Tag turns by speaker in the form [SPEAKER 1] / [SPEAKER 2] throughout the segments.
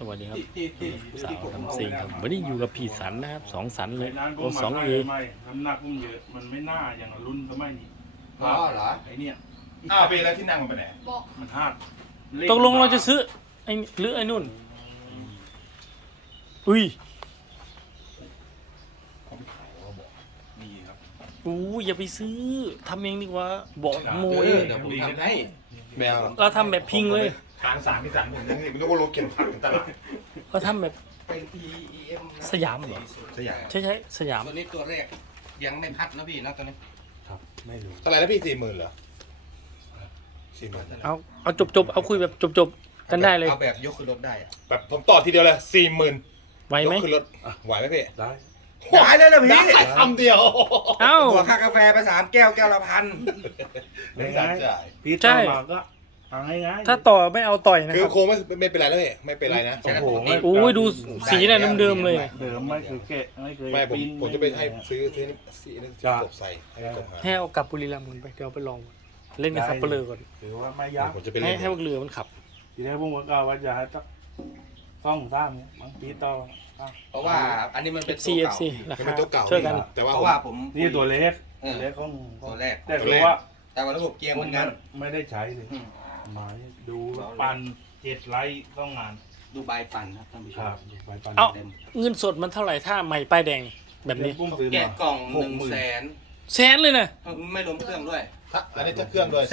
[SPEAKER 1] วัสดีครับ
[SPEAKER 2] ที่
[SPEAKER 1] สาวทำซิงครับวันนี้อยู่กับพี่สันนะครับสองสันเลย
[SPEAKER 3] นั้น
[SPEAKER 1] โอ้สองเอ
[SPEAKER 3] ไม่น้ำหนักผมเยอะมันไม่น่าอย่างรุ่นสมัยนี้
[SPEAKER 2] อ๋อเหรอ
[SPEAKER 3] ไอเนี่ย
[SPEAKER 4] ไปแล้วที่นั่งมันไปไหน
[SPEAKER 3] มันฮาด
[SPEAKER 1] ตกลงเราจะซื้อไอ้หรือไอ้นู่นอุ้ย
[SPEAKER 3] นี่ครับ
[SPEAKER 1] อู้อย่าไปซื้อทำเองดีกว่าบอกโมเอ
[SPEAKER 2] เดี๋ยวผมทำให้
[SPEAKER 4] แมว
[SPEAKER 1] เราทำแบบพิงเลย
[SPEAKER 4] ทางสามที่สามผมยังไม่รู้ว่ารถเข็นผักในตลาด
[SPEAKER 1] เราทำแบบ
[SPEAKER 2] เป็น EM
[SPEAKER 1] สยามเหรอ
[SPEAKER 4] สยาม
[SPEAKER 1] ใช่สยาม
[SPEAKER 2] ตัวนี้ตัวแรกยังไม่พัดนะพี่นะตัวนี้
[SPEAKER 3] ครับไม่รู้
[SPEAKER 4] เท่าไหร่แล้วพี่40,000เหรอ40,000
[SPEAKER 1] เอาจบเอาคุยแบบจบกันได้เลย
[SPEAKER 2] เอาแบบยกขึ้นรถได้อะ
[SPEAKER 4] แบบผมต่อทีเดียวเลย40,000
[SPEAKER 1] ไหวไหม
[SPEAKER 4] ยกขึ้นรถไหวไหมพี่
[SPEAKER 3] ได้
[SPEAKER 2] หวายเลยนะพี่
[SPEAKER 4] ได้คำเดียว
[SPEAKER 1] เอ้า
[SPEAKER 2] ตัวค่ากาแฟไป3 แก้วแก้วละ1,000
[SPEAKER 4] ไม่จ่ายจ่าย
[SPEAKER 3] พี่
[SPEAKER 1] ใช่
[SPEAKER 3] ต่อมาก็เอาง่ายๆ
[SPEAKER 1] ถ้าต่อไม่เอาต่อยนะ
[SPEAKER 4] คือ
[SPEAKER 1] ครับ
[SPEAKER 4] โค้งไม่เป็นไรแล้วพี่ไม่เป็นไรนะ
[SPEAKER 3] โอ้โห
[SPEAKER 1] โอ้ยดูสีน่ะเดิมๆเลย
[SPEAKER 3] เดิมไม่เคยแกะไม่เคย
[SPEAKER 4] ไม่ผม
[SPEAKER 3] ปิ้น
[SPEAKER 4] ผมจะไปให้ซื้อสีนึงกบใส่ให้กบหา
[SPEAKER 1] ให้เอากลับบุรีรัมย์ก่อนไปเดี๋ยวเอาไปลองก่อนเล่นกับซับเปลือก่อน
[SPEAKER 3] ถือว่าไม่ยาก
[SPEAKER 4] ผมจะไป
[SPEAKER 1] ให้
[SPEAKER 4] เล่น
[SPEAKER 1] ให้พวกเรือมันขับ
[SPEAKER 3] ทีแรกผมก็กล่าวว่าจะให้สัก2-3เนี่ยบางทีต่อ
[SPEAKER 2] เพราะว่าอันนี้มันเป็นตัว
[SPEAKER 1] CFC
[SPEAKER 2] เก่า
[SPEAKER 1] รา
[SPEAKER 4] มัน
[SPEAKER 1] คา
[SPEAKER 4] เป็นตัวเก่า
[SPEAKER 1] ช่วยกัน
[SPEAKER 4] แต่ว่า
[SPEAKER 2] เพราะว่าผม
[SPEAKER 3] นี่ตัวเล็ก
[SPEAKER 2] เออ
[SPEAKER 3] ตัวเล็กของ
[SPEAKER 2] ตัวแรก
[SPEAKER 3] แต่คือว่า
[SPEAKER 2] แต่ว่าระบบเกียร์เหมือนกัน
[SPEAKER 3] ไม่ได้ใช้เลย
[SPEAKER 2] อืม
[SPEAKER 3] หมายดูปั่น7 ไลท์ต้องงาน
[SPEAKER 2] ดูใบปั่นครับท่านผู้ช
[SPEAKER 3] ครับ
[SPEAKER 2] ม
[SPEAKER 3] ไปปั่น
[SPEAKER 1] เอ้า
[SPEAKER 3] เต็ม
[SPEAKER 1] เงินสดมันเท่าไหร่ถ้าใหม่ป้ายแดงแบบนี้
[SPEAKER 3] ผมซื้อ
[SPEAKER 2] แกะ
[SPEAKER 3] มาก
[SPEAKER 2] ล่อง
[SPEAKER 3] 60,000
[SPEAKER 2] 100,000
[SPEAKER 1] แสนเลยนะ
[SPEAKER 2] ไม่รวมเครื่องด้วย
[SPEAKER 4] อันนี้จะเครื่องด้วย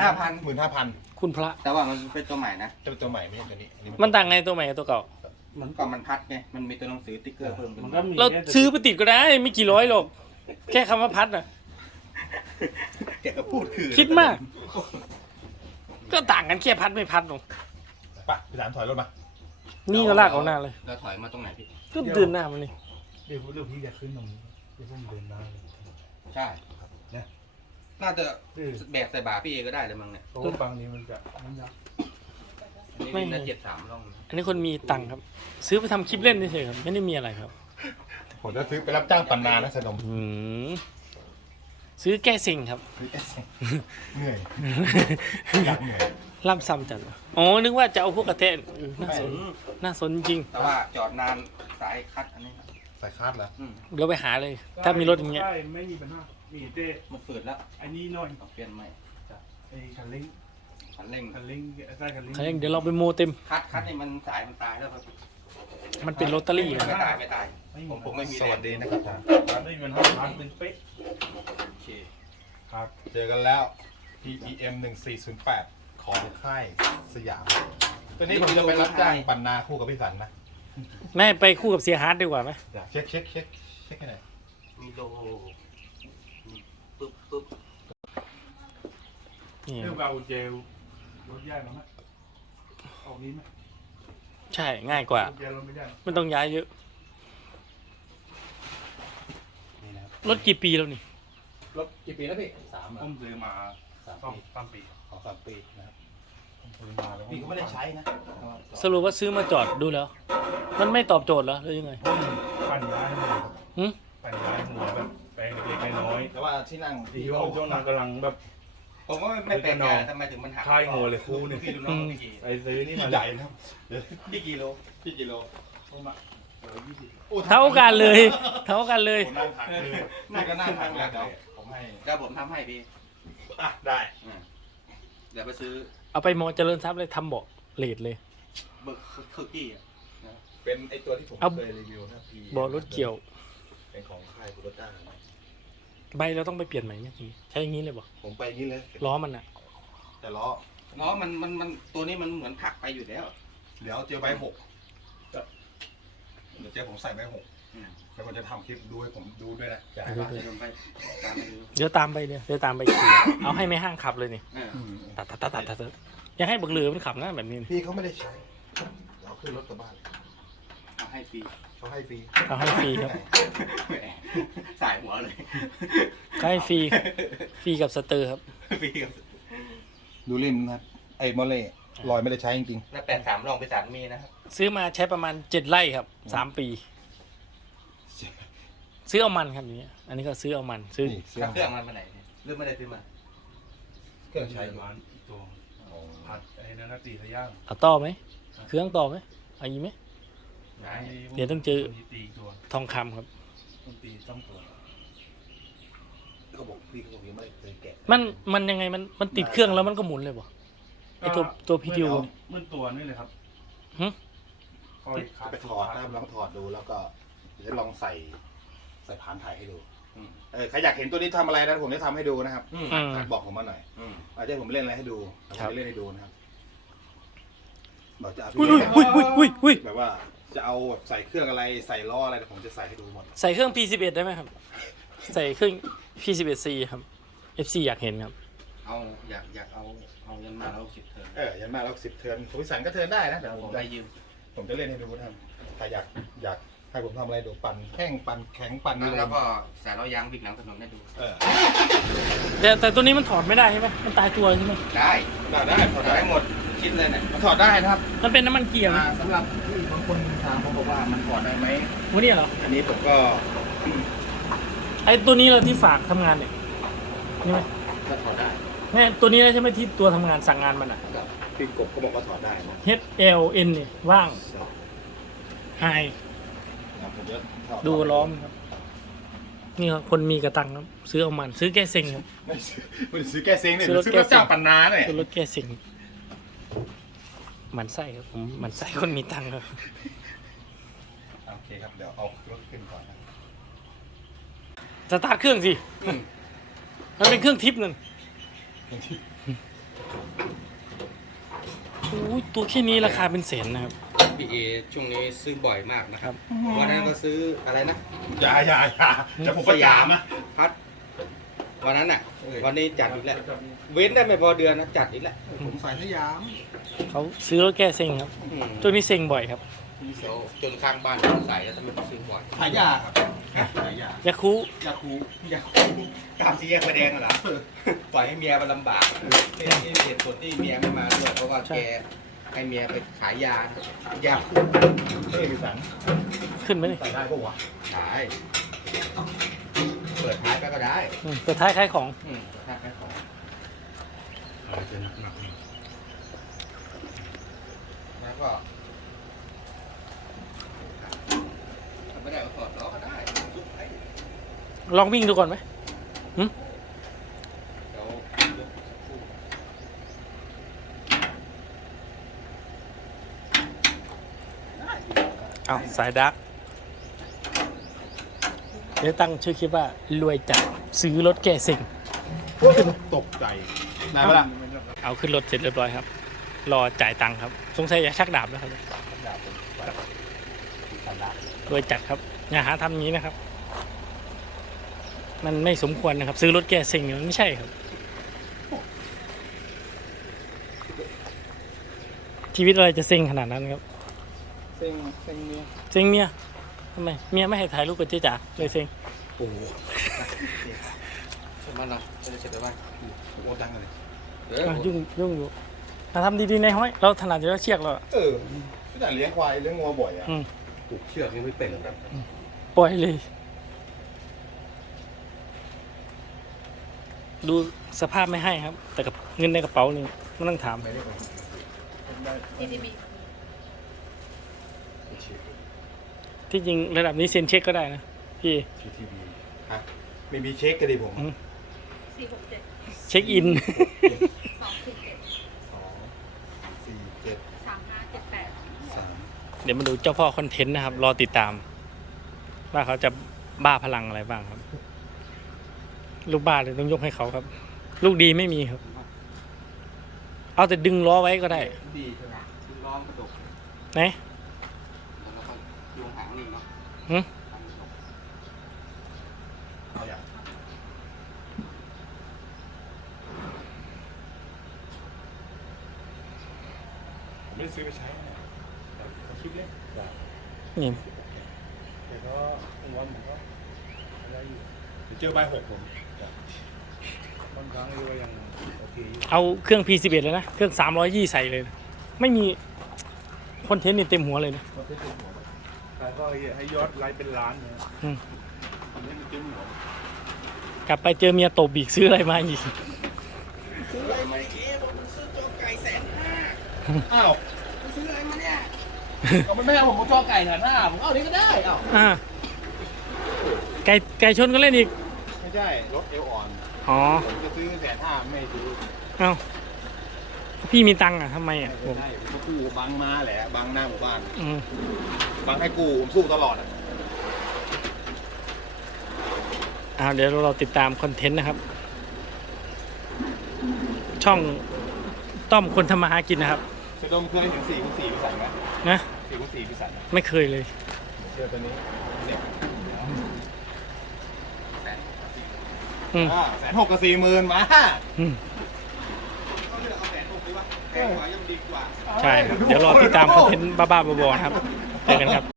[SPEAKER 2] 115,000
[SPEAKER 1] คุณพระ
[SPEAKER 2] แต่ว่ามันเป็นตัวใหม่นะ
[SPEAKER 4] จะเป็นตัวใหม่ไม่ใช่ตัวนี้อันนี้
[SPEAKER 1] มันต่างไงตัวใหม่กับตัวเก่า
[SPEAKER 2] ก็มันพัดไงมันมีตัวหนังสือติ๊กเกอร์เพิ่มขึ้น
[SPEAKER 3] มัน
[SPEAKER 2] มา
[SPEAKER 3] ก็มี
[SPEAKER 1] เรา
[SPEAKER 3] แค่
[SPEAKER 1] ซื้อไปติดก็ได้ไม่กี่ร้อยหรอก แค่คำว่าพัดน่ะ
[SPEAKER 2] แกก็พูดคือ
[SPEAKER 1] คิดมาก ก็ต่างกันแค่พัดไม่พัดหรอก
[SPEAKER 4] ไปพี่สารถอยรถมา
[SPEAKER 1] นี่ก็ลากเอาหน้าเลย
[SPEAKER 2] เราถอยมาตรงไหนพี่
[SPEAKER 1] ก็เดินหน้ามันนี่
[SPEAKER 3] เดี๋ยวพี่จะขึ้นตรงนี้เดี๋ยวผมเดินหน้าเลย
[SPEAKER 2] ใช่
[SPEAKER 3] เนี่ย
[SPEAKER 2] น่าจะ
[SPEAKER 3] คือ
[SPEAKER 2] แบกใส่บ่าพี่เอก็ได้เลยมั้งเนี่ย
[SPEAKER 3] เพราะว่าบางนี้มันยักษ์
[SPEAKER 2] อันนี้วินละ73ร่อง
[SPEAKER 1] อันนี้คนมีตังค์ครับ ซื้อไปทำคลิปเล่นเฉยๆครับไม่ได้มีอะไรครับ
[SPEAKER 4] ผมจะซื้อไปรับจ้างปั่นนานะสนม
[SPEAKER 1] อืมซื้อแก้สิ่งครับ
[SPEAKER 4] เหนื่อยอยากเหนื่อย
[SPEAKER 1] ล่ำซ้ำจัดวะอ๋อนึกว่าจะเอาพวกกระเทนน่าสนน่าสนจริง
[SPEAKER 2] แต่ว่าจอดนานสายคัดอันนี้
[SPEAKER 4] ใส่คาดแล้ว
[SPEAKER 2] อืม
[SPEAKER 1] เดี๋ยวไปหาเลย ถ้ามีรถอย่างเงี้ย
[SPEAKER 3] ใช่ไม่มีปัญหามีเต้
[SPEAKER 2] มันฝืดแล้ว
[SPEAKER 3] ไอ้นี่หน่อย
[SPEAKER 2] ต้องเปลี่ยนใหม่
[SPEAKER 3] ไอ้คันเร่ง
[SPEAKER 2] คันเร่ง
[SPEAKER 3] ใช่คันเร่ง
[SPEAKER 1] เขาเรียกเดี๋ยวเราไปโมเต็ม
[SPEAKER 2] คัดนี่มันสายมันตายแล้วครับ
[SPEAKER 1] มันเป็นลอตเตอรี่
[SPEAKER 2] ไม่
[SPEAKER 1] นะ
[SPEAKER 2] ตายไม่ตายผมไม่มี
[SPEAKER 4] สวัสดีนะครับผม
[SPEAKER 3] ไม่มีปัญหาพันเป็นเป๊ะ
[SPEAKER 2] โอเค
[SPEAKER 3] ครับ
[SPEAKER 4] เจอกันแล้ว PEM 1408ของค่ายสยามตัวนี้ผมจะไปรับจ้างปั่นนาคู่กับพี่สันนะ
[SPEAKER 1] แม่ไปคู่กับเสียฮาร์ดดีกว่าไหม
[SPEAKER 4] เช็คให้หน่อย
[SPEAKER 2] มีโลมีปึ๊บ
[SPEAKER 1] นี่
[SPEAKER 3] เรื่องเอาเจลรถใหญ่มาไหมออกนี้ไหม
[SPEAKER 1] ใช่ง่ายกว่า
[SPEAKER 3] เจลรถไม่ได้
[SPEAKER 1] ไม่ต้องย้ายเยอะ
[SPEAKER 3] นี่นะครับ
[SPEAKER 1] รถกี่ปีแล้วนี่
[SPEAKER 4] รถกี่ปีแล้วพี่3
[SPEAKER 3] ผมซื้อมา3 ปี
[SPEAKER 4] ขอ3 ปีนะครับ
[SPEAKER 3] ผมซื้อมาแล้ว
[SPEAKER 4] พี่ก็ไม่ได้ใช้นะ
[SPEAKER 1] สรุปว่าซื้อมาจอดดูแล้ว มันไม่ตอบโจทย์เหรอหรือยังไง
[SPEAKER 3] ปั่นย้ายหัว
[SPEAKER 1] หึ
[SPEAKER 3] ปั่นย้ายหัวแบบแปลงเล็กๆน้อย
[SPEAKER 4] แต่ว่าที่นั่ง
[SPEAKER 3] ๆที่ช่วงนั้นกำลังแบบ
[SPEAKER 2] ผมก็ไม่แปลกใจทำไมถึงมันหัก
[SPEAKER 3] คลายหัวเลยครูเนี่ย
[SPEAKER 2] พี่ดูน้องพี่กี่
[SPEAKER 3] ไปซื้อนี่มา
[SPEAKER 4] ใหญ่นะครับ
[SPEAKER 2] พี่กิโล
[SPEAKER 4] พี่กิโล
[SPEAKER 3] ผมอ่ะ120
[SPEAKER 1] เท่ากันเลย เท่ากันเลย
[SPEAKER 4] ผมนั่งถักเลย
[SPEAKER 2] น่าจะน่าทานแล้วเดี๋ยว
[SPEAKER 4] ผมให้
[SPEAKER 2] เดี๋ยวผมทำให้พี่
[SPEAKER 4] อ่ะได้
[SPEAKER 2] อืมเดี๋ยวไปซื้อ
[SPEAKER 1] เอาไปมอเจริญทรัพย์เลยทำเบาะเลดเลย
[SPEAKER 2] เบิร์กคุกกี้อ่ะ
[SPEAKER 4] เป็นไอตัวที่ผม
[SPEAKER 1] เอา
[SPEAKER 4] เคยรีวิวนะพี่
[SPEAKER 1] เบาะรถเกี่ยว
[SPEAKER 4] เป็นของค่ายบูโรต้า
[SPEAKER 1] ใบเราต้องไปเปลี่ยนใหม่เนี่ยทีใช้อย่างนี้เลยบ่
[SPEAKER 4] ผมไปอย่างนี้เลย
[SPEAKER 1] ล้อมันอะ
[SPEAKER 4] แต่ล้อ
[SPEAKER 2] เนาะมันตัวนี้มันเหมือนผักไปอยู่แล้ว
[SPEAKER 4] เดี๋ยวเจอใบ6เดี๋ยวเจอผมใส่ใบ6
[SPEAKER 2] อืม
[SPEAKER 4] แล้วผมจะทำคลิปดูให้ผมดูด้วยนะจะ
[SPEAKER 2] เดี๋ยวผมไปตามไปดู
[SPEAKER 1] เดี๋ยวตามไปเดี๋ยวตามไปขี่เอาให้ไม่ห้างขับเลยนี่
[SPEAKER 2] เออ
[SPEAKER 1] ตัดอยากให้บักเหลือมันขับนะแบบนี้นี่
[SPEAKER 4] พี่เขาไม่ได้ใช้เราขึ้นรถกลับบ้าน
[SPEAKER 2] เอาให้ฟรี
[SPEAKER 4] เขาให้ฟรี
[SPEAKER 1] เอาให้ฟรีครับ
[SPEAKER 2] แหมสายหัวเลย
[SPEAKER 1] เขาให้ฟรีฟรีกับสเตอร์ครับ
[SPEAKER 2] ฟรีกับ
[SPEAKER 4] ดูริมนะครับไอ้มอเล่ลอยไม่ได้ใช้จริง
[SPEAKER 2] แล้ว83ลองไปสารมีนะครับ
[SPEAKER 1] ซื้อมาใช้ประมาณ7 ไร่ครับ3 ปี ซื้อเอามันครับอย่างเงี้ยอันนี้ก็ซื้อเอามันซื้อ
[SPEAKER 4] นี่
[SPEAKER 2] เครื่องมันมาไหนเนี่ยหรือไม่ได้ซื้อมา
[SPEAKER 4] เครื่องใช้อยู่
[SPEAKER 3] ร้านอีกตัวผัดไอ้นั่นนะตีทะย่าง
[SPEAKER 1] เอาต่อไหมเครื่องต่อไหมเอาอีกไหม
[SPEAKER 2] ได้
[SPEAKER 1] เดี๋ยวต้องเจอ
[SPEAKER 3] มีตีตัว
[SPEAKER 1] ทองคำครับ
[SPEAKER 3] ต้องตีต้องตัว
[SPEAKER 4] เขาบอกพี่เขาบอกยังไม่เคยแกะ
[SPEAKER 1] มันยังไงมันติดเครื่องแล้วมันก็หมุนเลยบ่ไอตัวพีทิว
[SPEAKER 3] มันตัวนี่เลยครับ
[SPEAKER 1] หึ
[SPEAKER 3] ค่อยขาด
[SPEAKER 4] ไปถอดนะครับลองถอดดูแล้วก็เดี๋ยวลองใส่ผานถ่ายให้ดูใครอยากเห็นตัวนี้ทำอะไรนะผมจะทำให้ดูนะครับบอกผมมาหน่อยอาจจะผมเล่นอะไรให้ดูผมเล่นให้ดูนะครับบอกจะเอา
[SPEAKER 1] อุ้ย
[SPEAKER 4] แบบว่าจะเอาแบบใส่เครื่องอะไรใส่ล้ออะไรผมจะใส่ให้ดูหมด
[SPEAKER 1] ใส่เครื่อง P11 ได้ไหมครับ ใส่เครื่อง P11C ครับ FC อยากเห็นครับ
[SPEAKER 2] เอาอยากเอายันมาแล้ว10 เทิร์น
[SPEAKER 4] ยันมาแล้ว10 เทิร์นคุณพิสันก็เทิร์นได้นะเดี๋ยว
[SPEAKER 2] ผมได้ยืม
[SPEAKER 4] ผมจะเล่นให้ดูนะครับถ้าอยากให้ผมทำอะไรดูปั่นแข้งปั่นแข็งปั่น
[SPEAKER 2] แล้วก็ใส่ล้อยางวิ่งหลังถนนให้ดู
[SPEAKER 1] แต่ตัวนี้มันถอดไม่ได้ใช่ไหมมันตายตัวใช่ไหม
[SPEAKER 2] ได้ถอดได้หมดคิดเลยเนี่ย
[SPEAKER 4] ถอดได้นะครับ
[SPEAKER 1] มันเป็นน้ำมันเกียร์ไหม
[SPEAKER 4] สำหรับที่บางคนถามผมบอกว่ามันถอดได้ไหม
[SPEAKER 1] วันนี้เหรอ
[SPEAKER 4] อันนี้ผมก็
[SPEAKER 1] ไอตัวนี้เราที่ฝากทำงานเนี่ยใช่ไหม
[SPEAKER 2] ก็ถอดได้
[SPEAKER 1] แม่ตัวนี้ใช่ไหมที่ตัวทำงานสั่งงานมันอ่ะ
[SPEAKER 4] พี่กบก็บอกว่าถอดได้นะ
[SPEAKER 1] HLN เนี่ยว่างไฮ
[SPEAKER 4] ผมจะถอ
[SPEAKER 1] ดูล้อมครับ นี่ครับคนมีกระตังครับซื้อเอามันซื้อแก้เซ็งครับ
[SPEAKER 4] ไม่ได้ซื้อแก้เซ็งเนี่ย
[SPEAKER 1] ซื้อรถ
[SPEAKER 4] ซื้อ
[SPEAKER 1] แก้
[SPEAKER 4] รถ
[SPEAKER 1] เซ็ง
[SPEAKER 4] เจ้าปันนาเนี่ย
[SPEAKER 1] ซื้อรถแก้เซ็งมันไส้ครับผมมันไส้คนมีตังค์ครับ
[SPEAKER 4] โอเคครับเดี๋ยวเอารถขึ้นก่อนนะ
[SPEAKER 1] สตาร์ทเครื่องสิมันเป็นเครื่องทิปนั่นโอ้ยตัวแค่นี้ราคาเป็นแสนนะครับ
[SPEAKER 2] พี่เอช่วงนี้ซื้อบ่อยมากนะครับวันนั้นก็ซื้ออะไรนะ
[SPEAKER 4] อย่าจะผมก็ยามนะ
[SPEAKER 2] พัดวันนั้นอ่ะวันนี้จัดอีกแล้วเว้นได้ไม่พอเดือนนะจัดอีกแล้ว
[SPEAKER 4] ผมใส่สยาม
[SPEAKER 1] เขาซื้อรถแก้เซ็งครับตัวนี้เซ็งบ่อยครับ
[SPEAKER 2] เดี๋ยวจนข้างบ้านใส่แล้วทำไมต้องซื้อบ่อย
[SPEAKER 4] ขายยาครับขายยาย
[SPEAKER 1] าคู
[SPEAKER 4] ยาคูยาคู
[SPEAKER 2] ตามที่แยกไฟแดงเหรอปล่อยให้เมียมันลำบากนี่เหตุผลที่เมียไม่มาด้วยเพราะว่าแกให้เมียไปขายยาคุม
[SPEAKER 4] เฮ้ยพี่สัน
[SPEAKER 1] ขึ้นไหมนี่
[SPEAKER 4] ใส่ได้ปะวะ
[SPEAKER 2] ขายเปิดท้ายไปก็ได้
[SPEAKER 1] เปิดท้ายขายของ
[SPEAKER 2] เปิดท้ายขายของ
[SPEAKER 4] จะหนัก
[SPEAKER 2] แล้วก็ทำไม่ได้ก็ถอดล้อก็ได้ซุกไอ้
[SPEAKER 1] ลองวิ่งดูก่อนไหม
[SPEAKER 2] เดี๋ยว
[SPEAKER 1] เอาสายดักเดี๋ยวตั้งชื่อคลิปว่ารวยจัดซื้อรถแก้เซ็ง
[SPEAKER 4] ตกใจได้ปะล่ะ
[SPEAKER 1] เอาขึ้นรถเสร็จเรียบร้อยครับ รอจ่ายตังค์ครับสงสัยจะชักดาบแล้วครับรวยจัดครับอย่าหาทำอย่างนี้นะครับ มันไม่สมควรนะครับ ซื้อรถแก้เซ็งมันไม่ใช่ครับ ชีวิตอะไรจะเซ็งขนาดนั้นครับ
[SPEAKER 4] เซ็งเมีย
[SPEAKER 1] เซ็งเมียทำไมเมียไม่ให้ถ่ายรูปกับเจ๊จ๋าเลยเซ็ง
[SPEAKER 4] โอ้โห
[SPEAKER 2] เสร็จมันเนาะจะได้เสร็จได้ไหม
[SPEAKER 4] โอ้ดังเลย
[SPEAKER 1] ยุ่งอยู่มาทำดีๆในห้อยเราถนัดจะเชือกเรา
[SPEAKER 4] พี่แต่เลี้ยงควายเลี้ยงงัวบ่อยอ่ะ
[SPEAKER 2] ผูกเชือกยังไม่เป็นครับ
[SPEAKER 1] ปล่อยเลย ดูสภาพไม่ให้ครับ แต่กับเงินในกระเป๋านี่ไม่ต้องถาม
[SPEAKER 4] ไม่ได้ไป
[SPEAKER 1] ที่จริงระดับนี้เซ็นเช็คก็ได้นะพี่
[SPEAKER 4] ทีวีฮะไม่มีเช็คก็ดีผม
[SPEAKER 1] เช็คอิน
[SPEAKER 4] 2 4 7 3
[SPEAKER 1] เดี๋ยวมาดูเจ้าพ่อคอนเทนต์นะครับ รอติดตาม ว่าเขาจะบ้าพลังอะไรบ้างครับ ลูกบ้าเลยต้องยกให้เขาครับ ลูกดีไม่มีครับ เอาแต่ดึงล้อไว้ก็ได้
[SPEAKER 2] ดีใช่ไหมคือล้อมกระดก
[SPEAKER 1] ไหน
[SPEAKER 2] แล้วก็ยวงหางนี่เนาะ
[SPEAKER 1] หึ
[SPEAKER 4] เอาอย่างผมไม่ได้ซื้อไปใช้นะคลิปเล็ก
[SPEAKER 1] นี่
[SPEAKER 3] แต่ก็วันผมก็อะไรอยู่
[SPEAKER 4] เจอใบ6ผม
[SPEAKER 3] บางครั้งก็ยังโอเคอยู่
[SPEAKER 1] เอาเครื่อง P11 เลยนะ เครื่อง320ใส่เลยนะไม่มีคอนเทนต์นี่เต็มหัวเลยนะ
[SPEAKER 3] แต่ก็ให้ยอดไลค์เป็นล้านนะ
[SPEAKER 1] อืม
[SPEAKER 3] ผมไม่มีเต็มหัว
[SPEAKER 1] กลับไปเจอเมียตบอีกซื้ออะไรมาอีก
[SPEAKER 2] ซื้ออะไรมาเอ๊ะผมซื้อโจ๊กไก่150,000
[SPEAKER 4] อ้าว
[SPEAKER 2] ซื้ออะไรมาเนี่ย
[SPEAKER 4] ก็มันไม่เอาผมชอบไก่หน้าผมเอานี้ก็ได้เอ้า
[SPEAKER 1] อ่าไก่ชนก็เล่นอีก
[SPEAKER 4] ไม่ใช่รถเอวอ่อน
[SPEAKER 1] อ๋อ
[SPEAKER 4] ผมจะซื้อ150,000ไม่ซื้อ
[SPEAKER 1] เอ้าพี่มีตังค์อ่ะทำไมอ่ะผม
[SPEAKER 4] ใช่ผมก็กู้บังมาแหละบังหน้าหมู่บ้าน
[SPEAKER 1] อืม
[SPEAKER 4] บังให้กู้ผมสู้ตลอดอ่ะ
[SPEAKER 1] เดี๋ยวเราติดตามคอนเทนต์นะครับ ช่องต้อมคนทำมาหากินนะครับ
[SPEAKER 4] เชดมเคยเห็น4x4พิสันไหม
[SPEAKER 1] นะ
[SPEAKER 4] 4x4พิสัน
[SPEAKER 1] ไม่เคยเลย
[SPEAKER 4] เชื่อตัวนี้เนี่ย
[SPEAKER 1] อืม
[SPEAKER 4] 160,000กับ40,000มา
[SPEAKER 1] อืม
[SPEAKER 2] ก็เลือกเอา160,000ดีวะแพงกว่ายังดีกว่า
[SPEAKER 1] ใช่ครับ เดี๋ยวรอติดตามคอนเทนต์บ้าๆบอๆนะครับเจอกันครับ